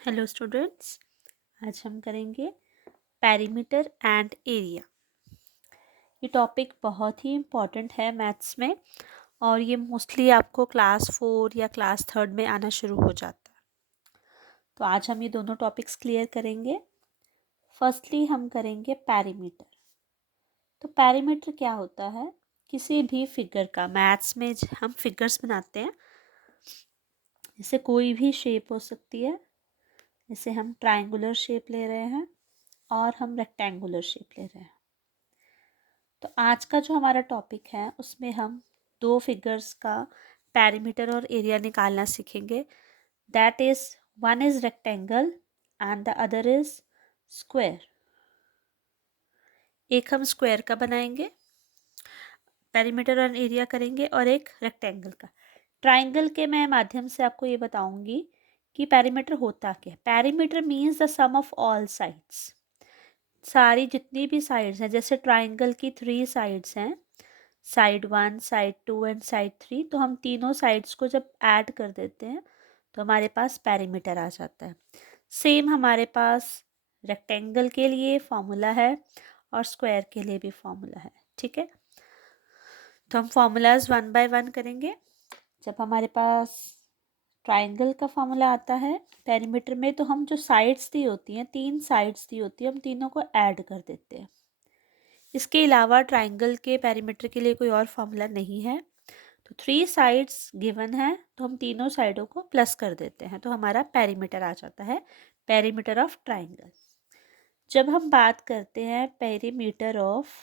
Hello students, आज हम करेंगे पेरीमीटर एंड एरिया। ये टॉपिक बहुत ही इम्पॉर्टेंट है मैथ्स में और ये मोस्टली आपको क्लास 4 या क्लास 3 में आना शुरू हो जाता है। तो आज हम ये दोनों टॉपिक्स क्लियर करेंगे। फर्स्टली हम करेंगे पेरीमीटर। तो पेरीमीटर क्या होता है? किसी भी फिगर का, मैथ्स में हम फिगर्स बनाते हैं, जैसे कोई भी शेप हो सकती है। जैसे हम ट्रायंगुलर शेप ले रहे हैं और हम रेक्टेंगुलर शेप ले रहे हैं। तो आज का जो हमारा टॉपिक है उसमें हम दो फिगर्स का पेरीमीटर और एरिया निकालना सीखेंगे। That is one is rectangle and the other is square. एक हम स्क्वायर का बनाएंगे, पेरीमीटर और एरिया करेंगे, और एक रेक्टेंगल का। ट्राइंगल के मैं माध्यम से आपको ये बताऊंगी कि पेरीमीटर होता क्या है। Perimeter means the sum of all sides. सारी जितनी भी साइड्स हैं, जैसे ट्राइंगल की 3 साइड्स हैं, साइड 1, साइड 2 एंड साइड 3, तो हम तीनों साइड्स को जब ऐड कर देते हैं तो हमारे पास पेरीमीटर आ जाता है। सेम हमारे पास रेक्टेंगल के लिए फॉर्मूला है और स्क्वायर के लिए भी फॉर्मूला है। ठीक है, तो हम फॉर्मूलाज वन बाय वन करेंगे। जब हमारे पास ट्राइंगल का फॉर्मूला आता है पेरीमीटर में, तो हम जो साइड्स दी होती हैं, 3 साइड्स दी होती है, हम तीनों को ऐड कर देते हैं। इसके अलावा ट्राइंगल के पेरीमीटर के लिए कोई और फॉर्मूला नहीं है। तो 3 साइड्स गिवन है तो हम तीनों साइडों को प्लस कर देते हैं, तो हमारा पेरीमीटर आ जाता है, पेरीमीटर ऑफ ट्राइंगल। जब हम बात करते हैं पेरीमीटर ऑफ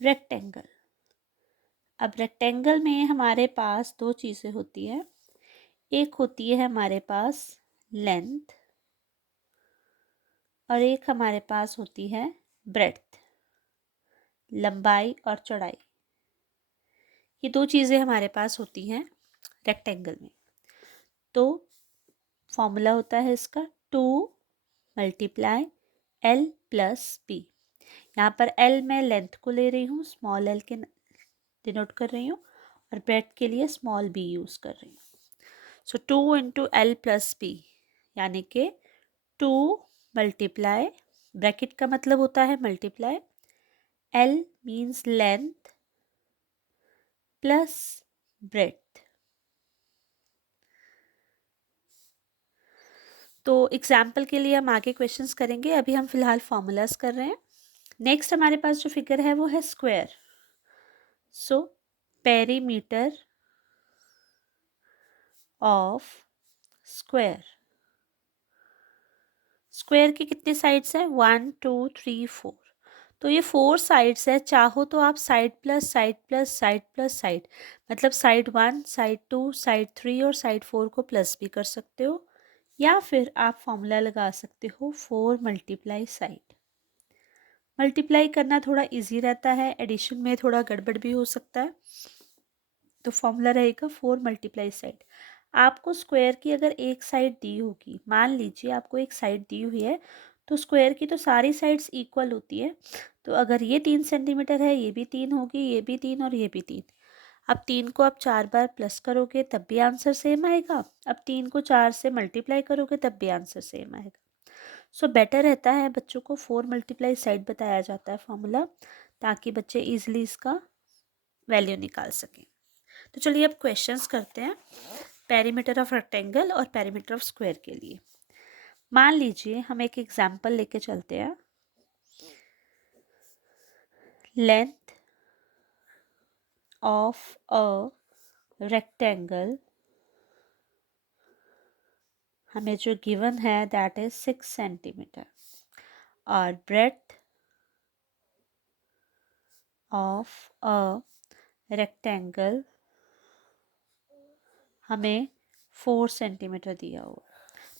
रेक्टेंगल, अब रेक्टेंगल में हमारे पास दो चीज़ें होती हैं। एक होती है हमारे पास लेंथ और एक हमारे पास होती है ब्रेड्थ, लंबाई और चौड़ाई। ये दो चीज़ें हमारे पास होती हैं रेक्टेंगल में। तो फॉर्मूला होता है इसका 2 मल्टीप्लाई एल प्लस बी। यहाँ पर एल मैं लेंथ को ले रही हूँ, स्मॉल एल के डिनोट कर रही हूँ, और ब्रेड्थ के लिए स्मॉल बी यूज़ कर रही हूँ। सो 2 इंटू एल प्लस बी, यानी कि 2 मल्टीप्लाई, ब्रैकेट का मतलब होता है multiply, L means length plus breadth. तो एग्जाम्पल के लिए हम आगे क्वेश्चंस करेंगे, अभी हम फिलहाल फॉर्मूलाज कर रहे हैं। नेक्स्ट हमारे पास जो फिगर है वो है square. So perimeter of square. Square के कितने साइड्स हैं? 1 2 3 4। तो ये 4 साइड्स है। चाहो तो आप side plus side plus side plus side, मतलब साइड 1, साइड 2, साइड 3 और साइड 4 को प्लस भी कर सकते हो, या फिर आप फॉर्मूला लगा सकते हो 4 मल्टीप्लाई साइड। मल्टीप्लाई करना थोड़ा इजी रहता है, एडिशन में थोड़ा गड़बड़ भी हो सकता है। तो फॉर्मूला रहेगा 4 मल्टीप्लाई साइड। आपको स्क्वायर की अगर एक साइड दी होगी, मान लीजिए आपको एक साइड दी हुई है, तो स्क्वायर की तो सारी साइड्स इक्वल होती है। तो अगर ये 3 सेंटीमीटर है, ये भी 3 होगी, ये भी 3 और ये भी 3। अब 3 को आप 4 बार प्लस करोगे तब भी आंसर सेम आएगा। अब 3 को 4 से मल्टीप्लाई करोगे तब भी आंसर सेम आएगा। सो बेटर रहता है बच्चों को 4 मल्टीप्लाई साइड बताया जाता है फॉर्मूला, ताकि बच्चे इजीली इसका वैल्यू निकाल सकें। तो चलिए अब क्वेश्चंस करते हैं पेरीमीटर ऑफ रेक्टेंगल और पेरीमीटर ऑफ स्क्वायर के लिए। मान लीजिए हम एक एग्जांपल लेके चलते हैं। लेंथ ऑफ अ रेक्टेंगल हमें जो गिवन है दैट इज 6 सेंटीमीटर, और ब्रेड्थ ऑफ अ रेक्टेंगल हमें 4 सेंटीमीटर दिया हुआ।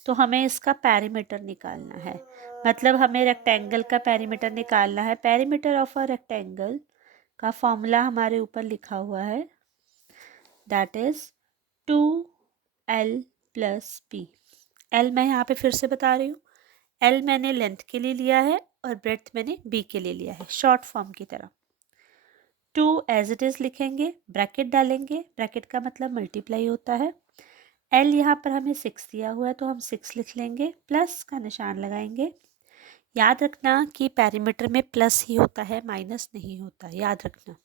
तो हमें इसका पेरीमीटर निकालना है, मतलब हमें रेक्टेंगल का पेरीमीटर निकालना है। पेरीमीटर ऑफ अ रेक्टेंगल का फॉर्मूला हमारे ऊपर लिखा हुआ है, that is 2l plus B. L मैं यहाँ पे फिर से बता रही हूँ, एल मैंने लेंथ के लिए लिया है और ब्रेड्थ मैंने बी के लिए लिया है, शॉर्ट फॉर्म की तरह। 2 एज इट इज लिखेंगे, ब्रैकेट डालेंगे, ब्रैकेट का मतलब मल्टीप्लाई होता है, एल यहाँ पर हमें 6 दिया हुआ है तो हम 6 लिख लेंगे, प्लस का निशान लगाएंगे। याद रखना कि पेरीमीटर में प्लस ही होता है, माइनस नहीं होता, याद रखना।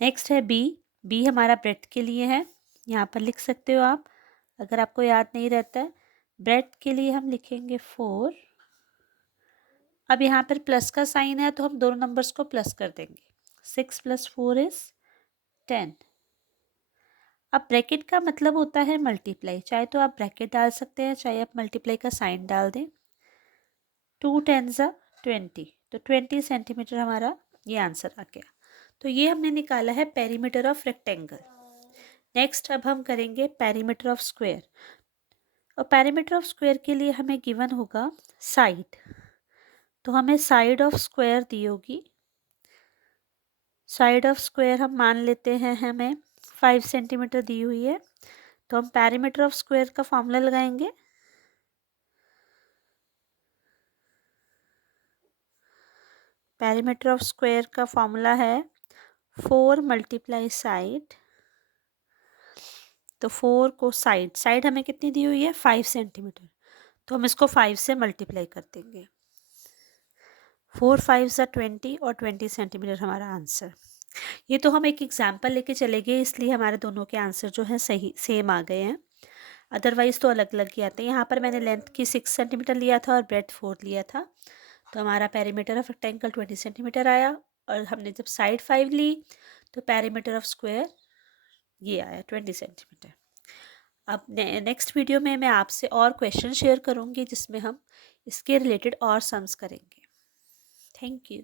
नेक्स्ट है बी। बी हमारा ब्रेड के लिए है, यहाँ पर लिख सकते हो आप अगर आपको याद नहीं रहता है। ब्रेड के लिए हम लिखेंगे 4। अब यहाँ पर प्लस का साइन है तो हम दोनों नंबर्स को प्लस कर देंगे। 6 + 4 = 10। अब ब्रैकेट का मतलब होता है मल्टीप्लाई, चाहे तो आप ब्रैकेट डाल सकते हैं, चाहे आप मल्टीप्लाई का साइन डाल दें। 2 10 = 20, तो 20 सेंटीमीटर हमारा ये आंसर आ गया। तो ये हमने निकाला है पेरीमीटर ऑफ रेक्टेंगल। नेक्स्ट अब हम करेंगे पेरीमीटर ऑफ स्क्वायर। और पेरीमीटर ऑफ स्क्वायर के लिए हमें गिवन होगा साइड, तो हमें साइड ऑफ स्क्वायर दी होगी। साइड ऑफ स्क्वायर हम मान लेते हैं हमें 5 सेंटीमीटर दी हुई है, तो हम पेरीमीटर ऑफ स्क्वायर का फॉर्मूला लगाएंगे। पेरीमीटर ऑफ स्क्वायर का फॉर्मूला है 4 × साइड। तो 4 को साइड हमें कितनी दी हुई है 5 सेंटीमीटर, तो हम इसको 5 से मल्टीप्लाई कर देंगे। 4 5 = 20 और 20 सेंटीमीटर हमारा आंसर। ये तो हम एक एग्जाम्पल लेके चले गए, इसलिए हमारे दोनों के आंसर जो हैं सही सेम आ गए हैं, अदरवाइज़ तो अलग अलग ही आते हैं। यहाँ पर मैंने लेंथ की 6 सेंटीमीटर लिया था और ब्रेड 4 लिया था, तो हमारा पेरीमीटर ऑफ रेक्टेंगल 20 सेंटीमीटर आया। और हमने जब साइड 5 ली तो पेरीमीटर ऑफ स्क्वायर ये आया 20 सेंटीमीटर। अब नेक्स्ट वीडियो में मैं आपसे और क्वेश्चन शेयर करूँगी जिसमें हम इसके रिलेटेड और सम्स करेंगे। Thank you.